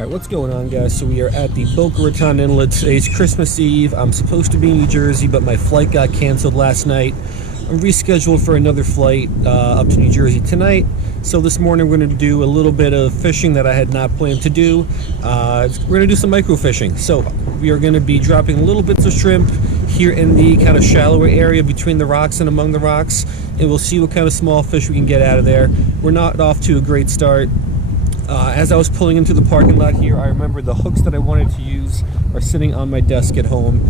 Alright, what's going on, guys? So we are at the Boca Raton Inlet. Today's Christmas Eve. I'm supposed to be in New Jersey, but my flight got canceled last night. I'm rescheduled for another flight up to New Jersey tonight. So this morning we're going to do a little bit of fishing that I had not planned to do. We're going to do some micro fishing. So we are going to be dropping little bits of shrimp here in the kind of shallower area between the rocks and among the rocks. And we'll see what kind of small fish we can get out of there. We're not off to a great start. As I was pulling into the parking lot here, I remember the hooks that I wanted to use are sitting on my desk at home.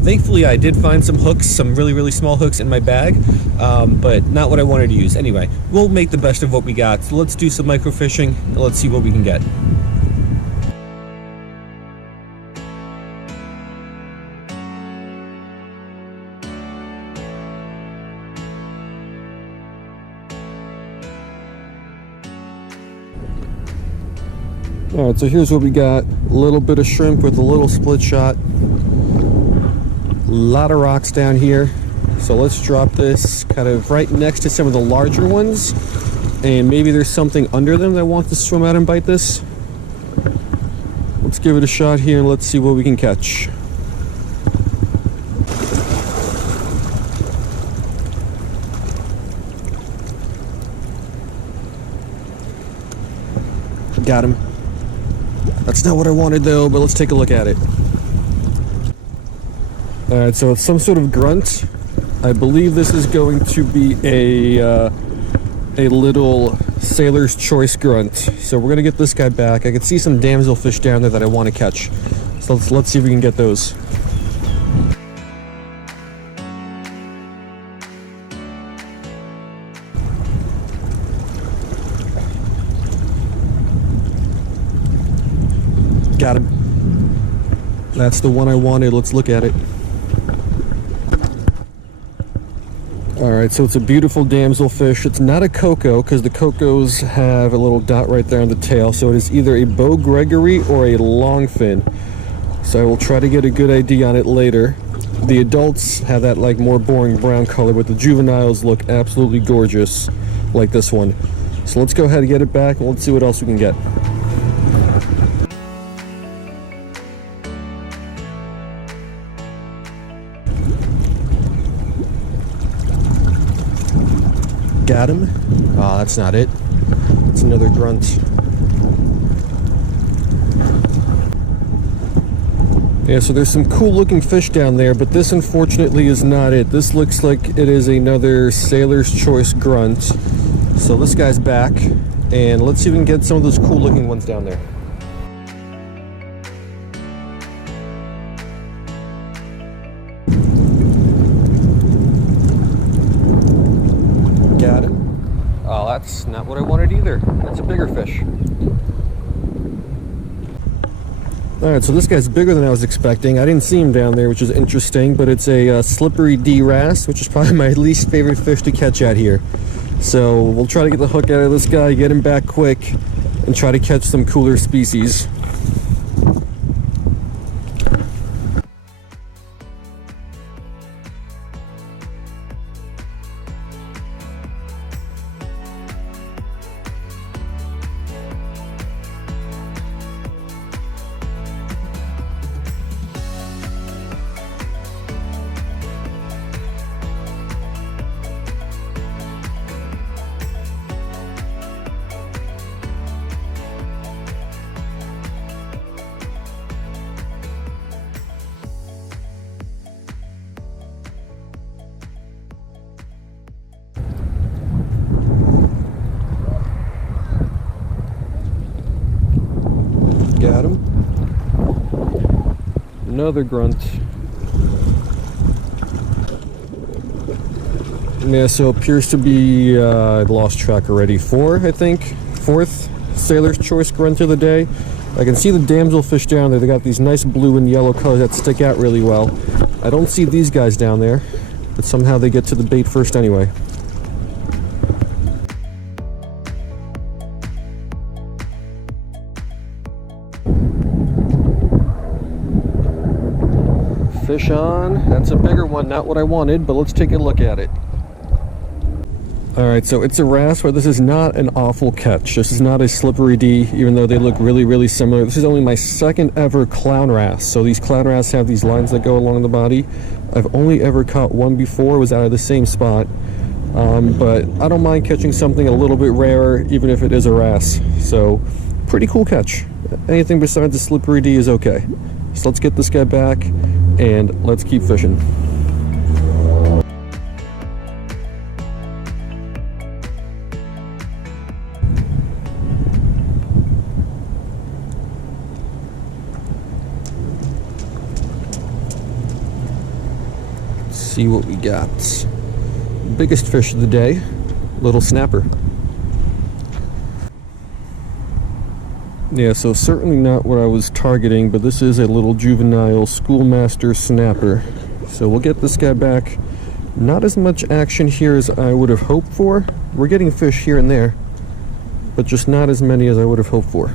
Thankfully, I did find some hooks, some really small hooks in my bag, but not what I wanted to use. Anyway, we'll make the best of what we got. So let's do some micro fishing and let's see what we can get. Alright, so here's what we got. A little bit of shrimp with a little split shot. A lot of rocks down here. So let's drop this kind of right next to some of the larger ones. And maybe there's something under them that wants to swim out and bite this. Let's give it a shot here and let's see what we can catch. Got him. That's not what I wanted though, but let's take a look at it. Alright, so it's some sort of grunt. I believe this is going to be a little sailor's choice grunt. So we're gonna get this guy back. I can see some damselfish down there that I want to catch. So let's see if we can get those. Got him. That's the one I wanted. Let's look at it. Alright, so it's a beautiful damselfish. It's not a coco because the cocos have a little dot right there on the tail. So it is either a Bo Gregory or a longfin. So I will try to get a good ID on it later. The adults have that like more boring brown color, but the juveniles look absolutely gorgeous like this one. So let's go ahead and get it back and let's see what else we can get. Got him. Oh, that's not it. It's another grunt. Yeah, so there's some cool looking fish down there, but this unfortunately is not it. This looks like it is another sailor's choice grunt. So this guy's back, and let's see if we can get some of those cool looking ones down there. Got it. Oh, that's not what I wanted either. That's a bigger fish. Alright, so this guy's bigger than I was expecting. I didn't see him down there, which is interesting, but it's a slippery D wrasse, which is probably my least favorite fish to catch out here. So we'll try to get the hook out of this guy, get him back quick, and try to catch some cooler species. Got him. Another grunt. Yeah, so it appears to be, I lost track already, I think. Fourth sailor's choice grunt of the day. I can see the damselfish down there. They got these nice blue and yellow colors that stick out really well. I don't see these guys down there, but somehow they get to the bait first anyway. Fish on. That's a bigger one, not what I wanted, but let's take a look at it. Alright, so it's a wrasse, but this is not an awful catch. This is not a slippery D, even though they look really, really similar. This is only my second ever clown wrasse. So these clown wrasse have these lines that go along the body. I've only ever caught one before, it was out of the same spot. But I don't mind catching something a little bit rarer, even if it is a wrasse. So, pretty cool catch. Anything besides the slippery D is okay. So let's get this guy back, and let's keep fishing. See what we got. Biggest fish of the day, little snapper. Yeah, so certainly not what I was targeting, but this is a little juvenile schoolmaster snapper. So we'll get this guy back. Not as much action here as I would have hoped for. We're getting fish here and there, but just not as many as I would have hoped for.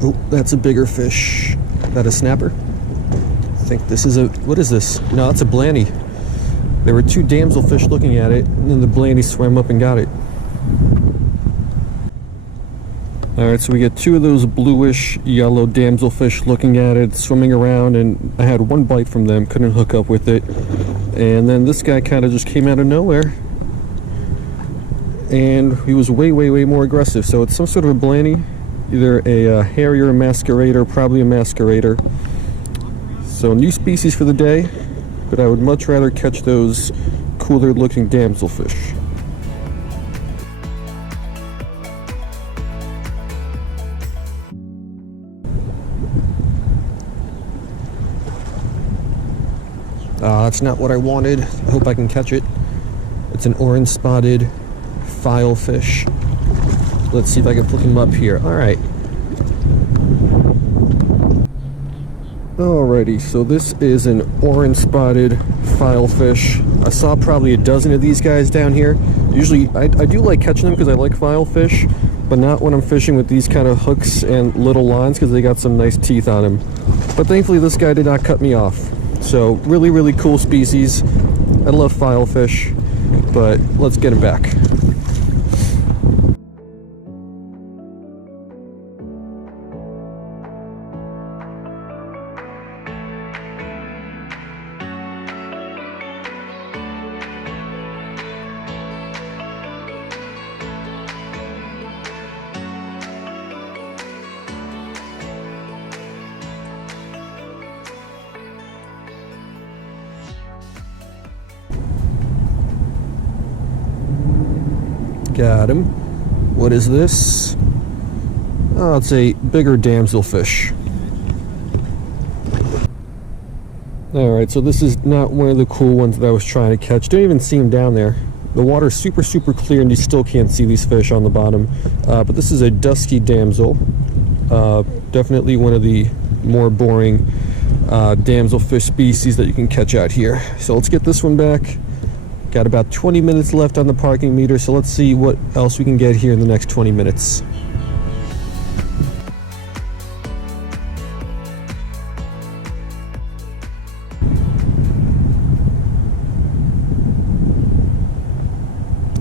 Oh, that's a bigger fish. Is that a snapper? I think this is a, what is this? No, it's a blanny. There were two damselfish looking at it, and then the blanny swam up and got it. Alright, so we get two of those bluish yellow damselfish looking at it, swimming around, and I had one bite from them, couldn't hook up with it. And then this guy kind of just came out of nowhere. And he was way, way, way more aggressive. So it's some sort of a blanny. Either a harrier masquerader, probably a masquerader. So new species for the day, but I would much rather catch those cooler looking damselfish. That's not what I wanted. I hope I can catch it. It's an orange spotted file fish. Let's see if I can flick him up here. Alright. Alrighty, so this is an orange spotted file fish. I saw probably a dozen of these guys down here. Usually, I do like catching them because I like file fish, but not when I'm fishing with these kind of hooks and little lines because they got some nice teeth on them. But thankfully this guy did not cut me off. So really, really cool species. I love file fish, but let's get him back. Got him. What is this? Oh, it's a bigger damselfish. Alright, so this is not one of the cool ones that I was trying to catch. Don't even see him down there. The water's super, super clear and you still can't see these fish on the bottom. But this is a dusky damsel. Definitely one of the more boring damselfish species that you can catch out here. So let's get this one back. Got about 20 minutes left on the parking meter, so let's see what else we can get here in the next 20 minutes.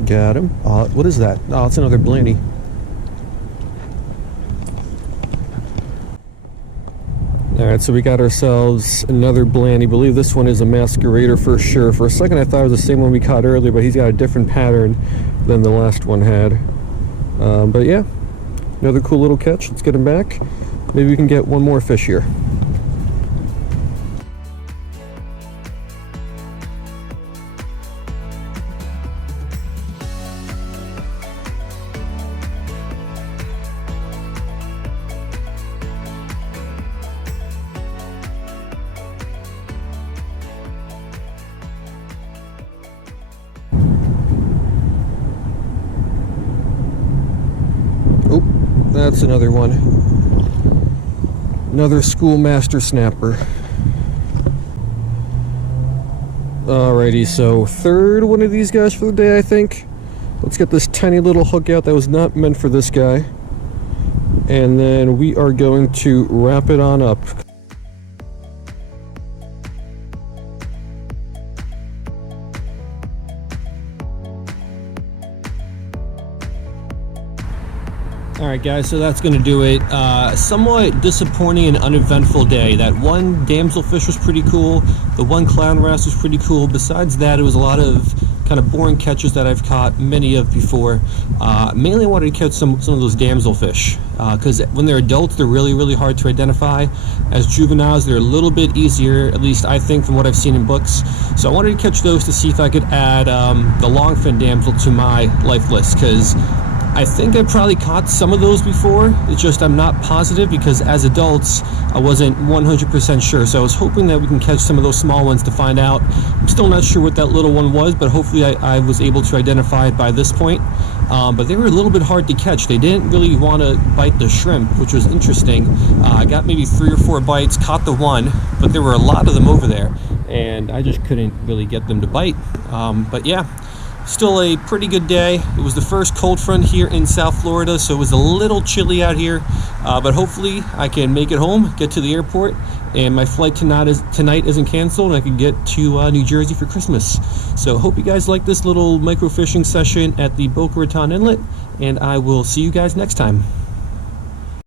Got him. What is that? Oh, it's another blanny. Alright, so we got ourselves another blanny. I believe this one is a masquerader for sure. For a second I thought it was the same one we caught earlier, but he's got a different pattern than the last one had. But yeah, another cool little catch. Let's get him back. Maybe we can get one more fish here. That's another one. Another schoolmaster snapper. Alrighty, so third one of these guys for the day, I think. Let's get this tiny little hook out that was not meant for this guy. And then we are going to wrap it on up. Alright guys, so that's going to do it. Somewhat disappointing and uneventful day. That one damselfish was pretty cool. The one clown wrasse was pretty cool. Besides that, it was a lot of kind of boring catches that I've caught many of before. Mainly I wanted to catch some of those damselfish. Because when they're adults, they're really hard to identify. As juveniles, they're a little bit easier, at least I think from what I've seen in books. So I wanted to catch those to see if I could add the longfin damsel to my life list, because I think I probably caught some of those before. It's just I'm not positive, because as adults I wasn't 100% sure. So I was hoping that we can catch some of those small ones to find out. I'm still not sure what that little one was, but hopefully I was able to identify it by this point. But they were a little bit hard to catch. They didn't really want to bite the shrimp, which was interesting. I got maybe 3 or 4 bites, caught the one, but there were a lot of them over there, and I just couldn't really get them to bite. But yeah. Still a pretty good day. It was the first cold front here in South Florida, so it was a little chilly out here, but hopefully I can make it home, get to the airport, and my flight tonight isn't canceled, and I can get to New Jersey for Christmas. So hope you guys like this little micro fishing session at the Boca Raton Inlet, and I will see you guys next time.